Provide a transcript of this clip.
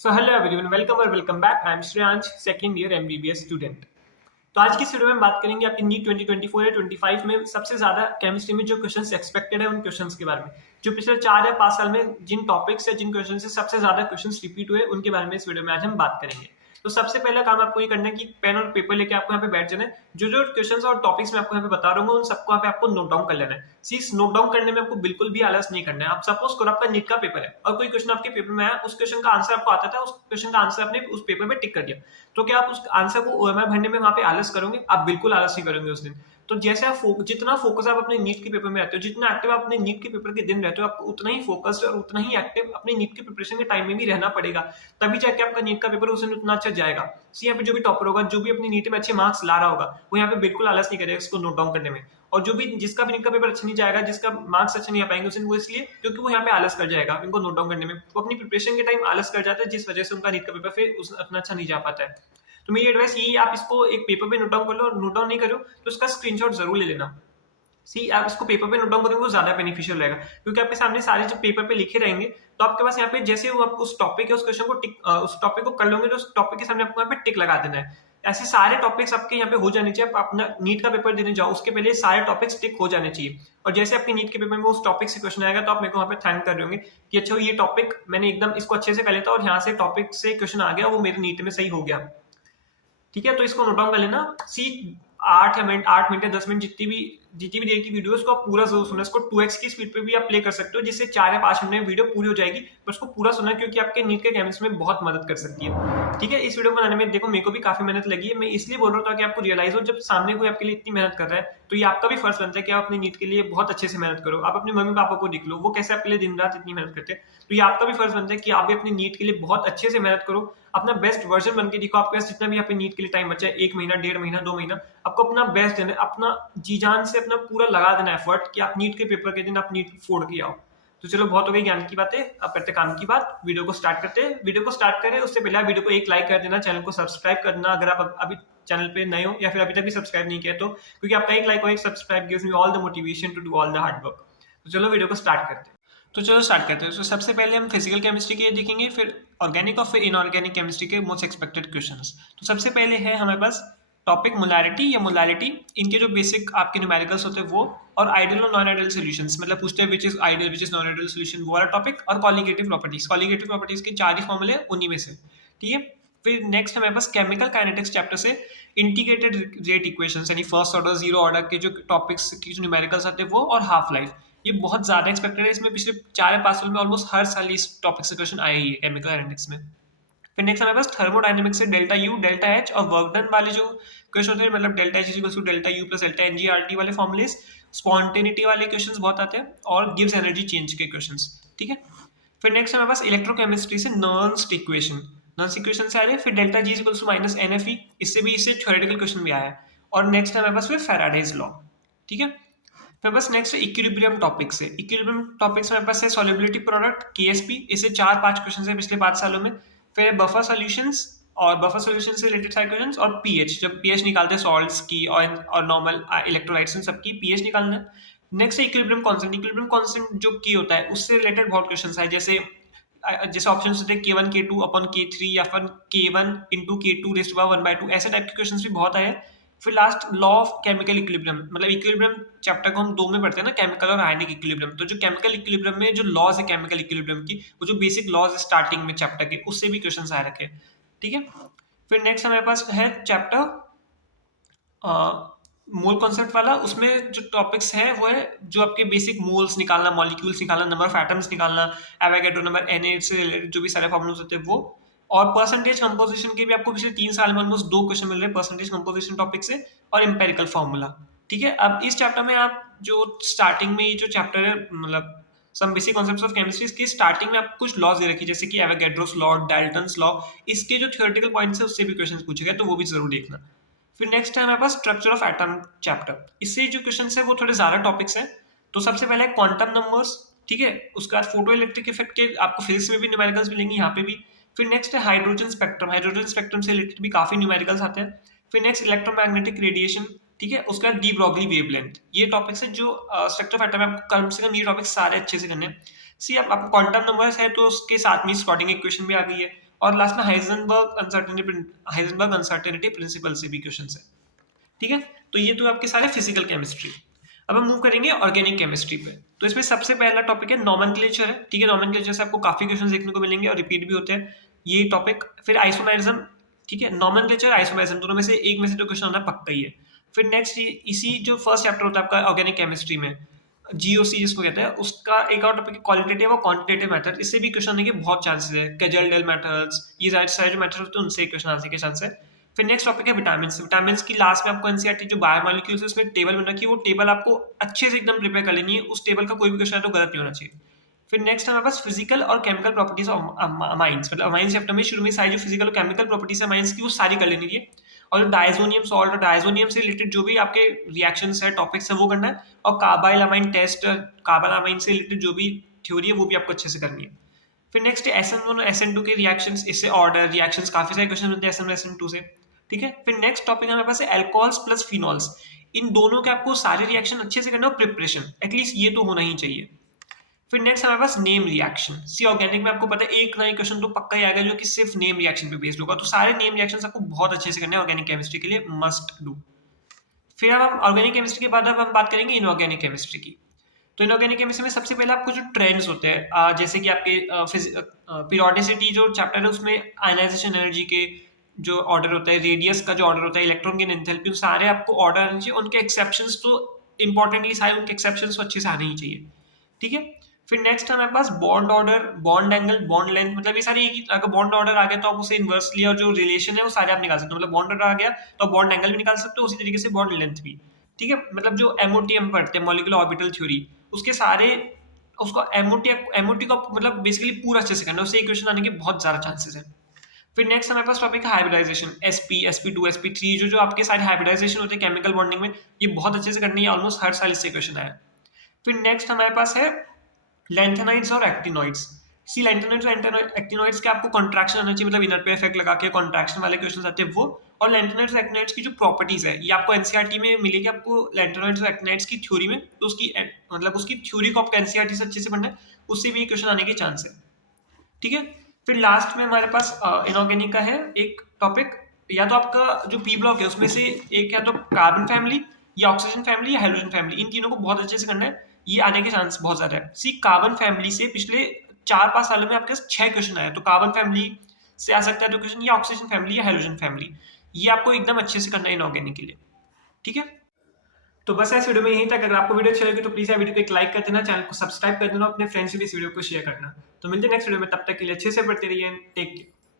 So hello everyone, welcome और welcome back. I am Shreyansh, second year MBBS student. तो आज की इस वीडियो में हम बात करेंगे आपकी नीट 2024 या 25 में सबसे ज्यादा केमिस्ट्री में जो क्वेश्चंस एक्सपेक्टेड है उन क्वेश्चंस के बारे में। जो पिछले 4 या 5 साल में जिन टॉपिक्स या जिन क्वेश्चन से सबसे ज्यादा क्वेश्चंस रिपीट हुए उनके बारे में इस वीडियो में आज हम बात करेंगे। तो सबसे पहला काम आपको ये करना है कि पेन और पेपर लेके आपको यहाँ पे बैठ जाना है। जो जो क्वेश्चंस और टॉपिक्स मैं आपको यहाँ पे बता रहा हूँ उन सबको यहाँ पे आपको नोट डाउन कर लेना है। इस नोट डाउन करने में आपको बिल्कुल भी आलस नहीं करना है। आप सपोज करो आपका नीट का पेपर है और कोई क्वेश्चन आपके पेपर में आया, उस क्वेश्चन का आंसर आपको आता था, उस क्वेश्चन का आंसर आपने उस पेपर में टिक कर दिया, तो क्या आप उस आंसर को ओएमआर भरने में वहां पे आलस करोगे? आप बिल्कुल आलस नहीं करोगे उस दिन। तो जैसे आप जितना फोकस आप अपने नीट के पेपर में रहते हो, जितना एक्टिव आप अपने नीट के पेपर के दिन रहते हो, आपको उतना ही फोकस्ड और उतना ही एक्टिव अपने नीट के प्रिपरेशन के टाइम में भी रहना पड़ेगा। तभी जाके आपका नीट का पेपर उस दिन उतना अच्छा जाएगा। सी यहाँ पे जो भी टॉपर होगा, जो भी अपनी नीट में अच्छे मार्क्स ला रहा होगा, वो यहाँ पे बिल्कुल आलस नहीं करेगा इसको नोट डाउन करने में। और जो भी जिसका भी नीट का पेपर अच्छा नहीं जाएगा, जिसका मार्क्स अच्छा नहीं आ पाएंगे उस दिन, वो इसलिए क्योंकि वो यहाँ पे आलस कर जाएगा इनको नोट डाउन करने में। वो अपनी प्रिपरेशन के टाइम आलस कर जाता है, जिस वजह से उनका नीट का पेपर फिर उतना अच्छा नहीं जा पाता है। तो मेरी एडवाइस यही, आप इसको एक पेपर पे नोट डाउन कर लो, और नोट डाउन नहीं करो तो इसका स्क्रीनशॉट जरूर ले लेना। सी आप इसको पेपर पे नोट डाउन करेंगे वो ज्यादा बेनिफिशियल रहेगा, क्योंकि आपके सामने सारे जब पेपर पे लिखे रहेंगे तो आपके पास यहाँ पे जैसे वो आप उस टॉपिक है उस क्वेश्चन को टिक उस टॉपिक को कर लोगे तो उस टॉपिक के सामने आपको यहाँ पे टिक लगा देना है। ऐसे सारे टॉपिक्स आपके यहाँ पे हो जाने चाहिए। आप अपना नीट का पेपर देने जाओ उसके पहले सारे टॉपिक्स टिक हो जाने चाहिए। और जैसे आपके नीट के पेपर में उस टॉपिक से क्वेश्चन आएगा तो आप मेरे को वहाँ पे थैंक कर रहे होंगे कि अच्छा ये टॉपिक मैंने एकदम इसको अच्छे से कर लेता और यहाँ से टॉपिक से क्वेश्चन आ गया, वो मेरे नीट में सही हो गया। ठीक है, तो इसको नोट डाउन कर लेना। सी 8 मिनट या 10 मिनट जितनी भी देर की वीडियो उसको आप पूरा जरूर सुनना। इसको 2x की स्पीड पे भी आप प्ले कर सकते हो, जिससे 4 या 5 मिनट में वीडियो पूरी हो जाएगी। पर उसको पूरा सुनना क्योंकि आपके नीट के केमिस्ट्री में बहुत मदद कर सकती है। ठीक है, इस वीडियो बनाने में देखो मेरे को भी काफी मेहनत लगी है। मैं इसलिए बोल रहा था कि आपको रियलाइज हो, जब सामने कोई आपके लिए इतनी मेहनत कर रहा है तो ये आपका भी फर्ज बनता है कि आप अपने नीट के लिए बहुत अच्छे से मेहनत करो। आप अपने मम्मी पापा को देख लो, वो कैसे आपके लिए दिन रात इतनी मेहनत करते हैं। तो ये आपका भी फर्ज बनता है कि आप भी अपनी नीट के लिए बहुत अच्छे से मेहनत करो, अपना बेस्ट वर्जन बन के दिखो। आपके पास जितना भी आपके नीट के लिए टाइम बचा है, 1 महीना, 1.5 महीना, 2 महीना, आपको अपना बेस्ट देना है, अपना जी जान से अपना पूरा लगा देना एफर्ट कि आप नीट के पेपर के दिन आप नीट फोड़ के आओ। तो चलो बहुत हो गई ज्ञान की बातें, अब करते काम की बात। वीडियो को स्टार्ट करते हैं। वीडियो को स्टार्ट करें उससे पहले आप वीडियो को एक लाइक कर देना, चैनल को सब्सक्राइब कर देना अगर आप अभी चैनल पे नए हो या फिर अभी तक भी सब्सक्राइब नहीं किया तो, क्योंकि आपका एक लाइक और एक subscribe gives me all the motivation to do all the hard work. तो चलो वीडियो को स्टार्ट करते हैं। तो चलो स्टार्ट करते हैं। तो सबसे पहले हम फिजिकल केमिस्ट्री के देखेंगे, फिर ऑर्गेनिक और फिर इनऑर्गेनिक केमिस्ट्री के मोस्ट एक्सपेक्टेड क्वेश्चंस। तो सबसे पहले है हमारे पास टॉपिक मोलैरिटी या मोलैरिटी। इनके जो बेसिक आपके न्यूमेरिकल्स होते हैं वो, और आइडियल और नॉन आइडियल सॉल्यूशंस, मतलब पूछते हैं which is ideal which is non ideal solution, वो वाला टॉपिक। और कॉलिगेटिव प्रॉपर्टीज, कॉलिगेटिव प्रॉपर्टीज के 4 ही फॉर्मूले उन्हीं में से। ठीक है, फिर नेक्स्ट हमारे पास केमिकल काइनेटिक्स चैप्टर से इंटीग्रेटेड रेट इक्वेशंस, यानी फर्स्ट ऑर्डर जीरो ऑर्डर के जो टॉपिक्स की जो न्यूमेरिकल्स आते हैं वो, और हाफ लाइफ। ये बहुत ज्यादा एक्सपेक्टेड है। इसमें पिछले 4 या 5 साल में ऑलमोस्ट हर साल इस टॉपिक से क्वेश्चन आए ही है केमिकल काइनेटिक्स में। फिर नेक्स्ट हमारे पास थर्मोडायनेमिक्स से डेल्टा यू डेल्टा एच और वर्क डन वाले जो क्वेश्चन होते हैं, मतलब delta H equals to delta U plus delta NGRT वाले फॉर्मुलेस, स्पॉन्टेनिटी वाले क्वेश्चंस बहुत आते हैं, और गिव्स एनर्जी चेंज के क्वेश्चंस। ठीक है, फिर नेक्स्ट हमारे पास इलेक्ट्रोकेमिस्ट्री से नर्न्स इक्वेशन, नर्न्स इक्वेशन से आ रहे हैं। फिर delta G equals to minus NFE, इससे थ्योरेटिकल क्वेश्चन भी आया है। और नेक्स्ट हमारे पास फिर फैराडेज लॉ। ठीक है, फिर बस नेक्स्ट इक्विलिब्रियम टॉपिक से, इक्विलिब्रियम टॉपिक्स में बस है सॉल्युबिलिटी प्रोडक्ट केएसपी, इससे 4-5 क्वेश्चन है पिछले 5 सालों में। फिर बफर सॉल्यूशंस, और बफर सॉल्यूशन से रिलेटेड सारे क्वेश्चंस, और पीएच, जब पीएच निकालते हैं सॉल्ट्स की और नॉर्मल इलेक्ट्रोलाइट्स इन सबकी पीएच निकालना है। नेक्स्ट है इक्विलिब्रियम कांस्टेंट। इक्विलिब्रियम कांस्टेंट जो की होता है उससे रिलेटेड बहुत क्वेश्चंस है, जैसे ऑप्शन होते हैं K1 K2 अपॉन K3 या फिर K1 into K2 raised to 1/2, ऐसे टाइप के क्वेश्चंस भी बहुत आए हैं। फिर last law of chemical equilibrium, मतलब इक्विलिब्रियम चैप्टर को हम 2 में पढ़ते हैं ना, केमिकल और आयनिक इक्विलिब्रियम। तो जो केमिकल इक्विलिब्रियम में जो लॉज है केमिकल इक्विलिब्रियम की, वो जो बेसिक लॉज है स्टार्टिंग में चैप्टर के, उससे भी क्वेश्चंस आ रखे हैं। ठीक है, फिर नेक्स्ट हमारे पास है चैप्टर मोल कॉन्सेप्ट वाला। उसमें जो टॉपिक्स हैं वो है जो आपके बेसिक मोल्स निकालना, मॉलिक्यूल्स निकालना, नंबर ऑफ एटम्स निकालना, एवोगैड्रो नंबर, Na से रिलेटेड जो भी सारे फॉर्मूलाज होते हैं वो। और परसेंटेज कंपोजिशन के भी आपको पिछले 3 साल में ऑलमोस्ट 2 क्वेश्चन मिल रहे हैं परसेंटेज कंपोजिशन टॉपिक से, और एम्पेरिकल फॉर्मूला। ठीक है, अब इस चैप्टर में आप जो स्टार्टिंग में ये जो चैप्टर है, मतलब some basic concepts of chemistry, इसकी स्टार्टिंग में आपको कुछ लॉज दे रखी है, जैसे कि एवोगैड्रोस लॉ, डाल्टन्स लॉ। इसके जो थ्योरेटिकल पॉइंट्स है उससे भी क्वेश्चन पूछे गए, तो वो भी जरूर देखना। फिर नेक्स्ट है हमारे पास स्ट्रक्चर ऑफ एटम चैप्टर। इससे जो क्वेश्चंस है वो थोड़े ज्यादा टॉपिक्स हैं। तो सबसे पहले है क्वांटम नंबर्स। ठीक है, उसके बाद फोटो इलेक्ट्रिक इफेक्ट के आपको फिजिक्स में भी न्यूमेरिकल्स मिलेंगे, यहाँ पे भी। फिर नेक्स्ट है हाइड्रोजन स्पेक्ट्रम, हाइड्रोजन स्पेक्ट्रम से रिलेटेड भी काफी न्यूमेरिकल्स आते हैं। फिर नेक्स्ट इलेक्ट्रोमैग्नेटिक रेडिएशन। ठीक है, उसका डी ब्रॉगली वेवलेंथ। ये टॉपिक्स है जो स्ट्रक्चर ऑफ एटम है, आपको कम से कम ये टॉपिक्स सारे अच्छे से करने हैं। सी अब क्वांटम नंबर्स है तो उसके साथ में स्क्रॉडिंगर इक्वेशन भी आ गई है, और लास्ट में हाइजेनबर्ग अनसर्टेनिटी प्रिंसिपल से भी क्वेश्चन है। ठीक है, तो ये तो आपके सारे फिजिकल केमिस्ट्री। अब हम मूव करेंगे ऑर्गेनिक केमिस्ट्री पे। तो इसमें सबसे पहला टॉपिक है नॉमेनक्लेचर है। ठीक है, नॉमेनक्लेचर से आपको काफी क्वेश्चन देखने को मिलेंगे और रिपीट भी होते हैं ये टॉपिक। फिर आइसोमेरिज्म, ठीक है, नॉमेनक्लेचर आइसोमेरिज्म दोनों में से एक में से तो क्वेश्चन आना पक्का ही है। फिर नेक्स्ट इसी जो फर्स्ट चैप्टर होता है आपका ऑर्गेनिक केमिस्ट्री में, जीओसी जिसको कहते हैं, उसका एक और टॉपिक क्वालिटेटिव और क्वांटिटेटिव मेथड, इससे भी क्वेश्चन आने के बहुत चांसेस है। कैजल-डेल मेथड्स, ये सारे जो मेथड्स होते हैं उनसे क्वेश्चन आने के चांस है। फिर नेक्स्ट टॉपिक है विटामिन। विटामिन की लास्ट में आपको एनसीईआरटी जो बायोमोलिक्यूल्स है उसमें एक टेबल बन रखी है, वो टेबल आपको अच्छे से एकदम प्रिपेयर कर लेनी है। उस टेबल का कोई भी क्वेश्चन है तो गलत नहीं होना चाहिए। फिर नेक्स्ट हमारे पास फिजिकल और केमिकल प्रॉपर्टीज ऑफ अमाइंस, मतलब अमाइंस चैप्टर में शुरू में सारी जो फिजिकल और केमिकल प्रॉपर्टीज है अमाइंस की वो सारी कर लेनी है। और डायजोनियम सॉल्ट और डायजोनियम से रिलेटेड जो भी आपके रिएक्शंस है, टॉपिक्स है, वो करना है। और carbylamine test, carbon amine से रिलेटेड जो भी थ्योरी है वो भी आपको अच्छे से करनी है। फिर नेक्स्ट SN1 और SN2 के रिएक्शंस, इससे ऑर्डर रिएक्शंस काफी सारे क्वेश्चन बनते हैं SN1 SN2 से। ठीक है, फिर नेक्स्ट टॉपिक हमारे पास है एल्कोहल्स प्लस फिनॉल्स। इन दोनों के आपको सारे रिएक्शन अच्छे से करना है, प्रिपरेशन एटलीस्ट ये तो होना ही चाहिए। फिर नेक्स्ट हमारे पास नेम रिएक्शन। सी ऑर्गेनिक में आपको पता है एक ना एक क्वेश्चन तो पक्का ही आएगा जो कि सिर्फ नेम रिएक्शन पे बेस्ड होगा। तो सारे नेम रिएक्शंस आपको बहुत अच्छे से करने हैं ऑर्गेनिक केमिस्ट्री के लिए, मस्ट डू। फिर अब हम ऑर्गेनिक केमिस्ट्री के बाद अब हम बात करेंगे इनऑर्गेनिक केमिस्ट्री की। तो इनऑर्गेनिक केमिस्ट्री में सबसे पहले आपको जो ट्रेंड्स होते हैं, जैसे कि आपके पीरियोडिसिटी जो चैप्टर है उसमें आयनाइजेशन एनर्जी के जो ऑर्डर होता है, रेडियस का जो ऑर्डर होता है, इलेक्ट्रॉन के एंथैल्पी, सारे आपको ऑर्डर आने चाहिए। उनके एक्सेप्शंस तो इंपॉर्टेंटली सारे उनके एक्सेप्शंस तो अच्छे से आने ही चाहिए। ठीक है, फिर नेक्स्ट हमारे पास bond order, bond angle, bond length, मतलब ये सारी एक, अगर बॉन्ड ऑर्डर आ गया तो आप उसे इनवर्सली और जो रिलेशन है वो सारे आप निकाल सकते हो। मतलब बॉन्ड ऑर्डर आ गया तो आप बॉन्ड एंगल भी निकाल सकते हो, उसी तरीके से बॉन्ड लेंथ भी। ठीक है, मतलब जो एमओटी हम पढ़ते हैं, मॉलिक्यूलर ऑर्बिटल थ्योरी, उसके सारे उसको एमओटी को मतलब बेसिकली पूरा अच्छे से करना है, उससे एक क्वेश्चन आने के बहुत ज्यादा चांसेस है। फिर नेक्स्ट हमारे पास टॉपिक है हाइब्रिडाइजेशन, sp2 sp3, जो आपके सारे हाइब्रिडाइजेशन होते हैं केमिकल बॉन्डिंग में, ये बहुत अच्छे से करनी है, ऑलमोस्ट हर साल इससे क्वेश्चन आया। फिर नेक्स्ट हमारे पास है लैंथेनाइड्स और एक्टिनॉइड्स। सी लैंथेनाइड्स और एक्टिनॉइड्स के आपको कॉन्ट्रैक्शन आना चाहिए, मतलब इनर पे इफेक्ट लगा के कॉन्ट्रैक्शन वाले क्वेश्चंस आते हैं वो। और लैंथेनाइड्स और एक्टिनॉइड्स की जो प्रॉपर्टीज है ये आपको एनसीईआरटी में मिलेगी, आपको लैंथेनाइड्स और एक्टिनॉइड्स की थ्योरी में। तो उसकी मतलब उसकी थ्योरी को आपको एनसीईआरटी से अच्छे से पढ़ना है, उससे भी क्वेश्चन आने के चांस है। ठीक है, फिर लास्ट में हमारे पास इनऑर्गेनिक का है एक टॉपिक, या तो आपका जो पी ब्लॉक है उसमें से एक, या तो कार्बन फैमिली या ऑक्सीजन फैमिली या हाइड्रोजन फैमिली, इन तीनों को बहुत अच्छे से करना है, ये आने के चांस बहुत ज्यादा है। सी कार्बन फैमिली से पिछले 4-5 सालों में आपके 6 क्वेश्चन आए, तो कार्बन फैमिली से आ सकता है तो क्वेश्चन, या ऑक्सीजन फैमिली या हाइड्रोजन फैमिली, ये आपको एकदम अच्छे से करना है इनऑर्गेनिक के लिए। ठीक है, तो बस इस वीडियो में यहीं तक। अगर आपको वीडियो अच्छी लगी तो प्लीज वीडियो को एक लाइक कर देना, चैनल को सब्सक्राइब कर देना, अपने फ्रेंड्स से भी इस वीडियो को शेयर करना। तो मिलते हैं नेक्स्ट वीडियो में, तब तक के लिए अच्छे से पढ़ते रहिए, टेक केयर।